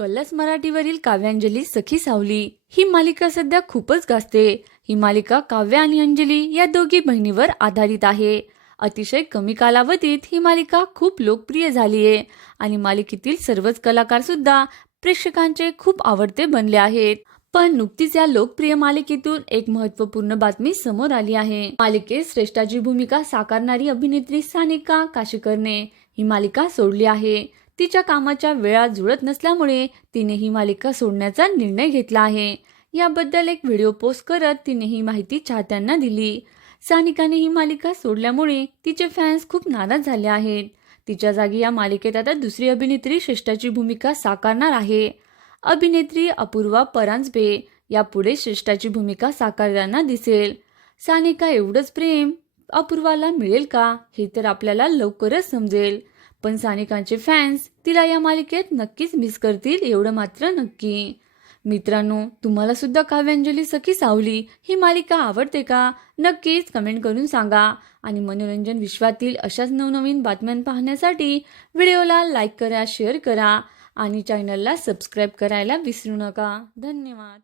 Clutch मराठीवरील काव्यांजली सखी सावली. ही मालिका सध्या खूपच गाजते. ही मालिका काव्य आणि अंजली या दोघी बहिणीवर आधारित आहे. अतिशय कमी कालावधीत ही मालिका खूप लोकप्रिय झाली आहे आणि मालिकेतील सर्वच कलाकार सुद्धा प्रेक्षकांचे खूप आवडते बनले आहेत. पण नुकतीच या लोकप्रिय मालिकेतून एक महत्त्वपूर्ण बातमी समोर आली आहे. मालिकेत श्रेष्ठाची भूमिका साकारणारी अभिनेत्री सानिका काशीकरने ही मालिका सोडली आहे. तिच्या कामाच्या वेळा जुळत नसल्यामुळे तिने ही मालिका सोडण्याचा निर्णय घेतला आहे. याबद्दल एक व्हिडिओ पोस्ट करत तिने ही माहिती चाहत्यांना दिली. सानिकाने ही मालिका सोडल्यामुळे तिचे फॅन्स खूप नाराज झाले आहेत. तिच्या जागी या मालिकेत आता दुसरी अभिनेत्री श्रेष्ठाची भूमिका साकारणार आहे. अभिनेत्री अपूर्वा परांजपे यापुढे श्रेष्ठाची भूमिका साकारताना दिसेल. सानिका एवढंच प्रेम अपूर्वाला मिळेल का हे तर आपल्याला लवकरच समजेल. पण सानिकांचे फॅन्स तिला या मालिकेत नक्कीच मिस करतील एवढं मात्र नक्की. मित्रांनो तुम्हाला सुद्धा काव्यांजली सखी सावली ही मालिका आवडते का? नक्कीच कमेंट करून सांगा. आणि मनोरंजन विश्वातील अशाच नवनवीन बातम्या पाहण्यासाठी व्हिडिओला लाईक करा शेअर करा. आणि चॅनलला सबस्क्राईब करायला विसरू नका. धन्यवाद.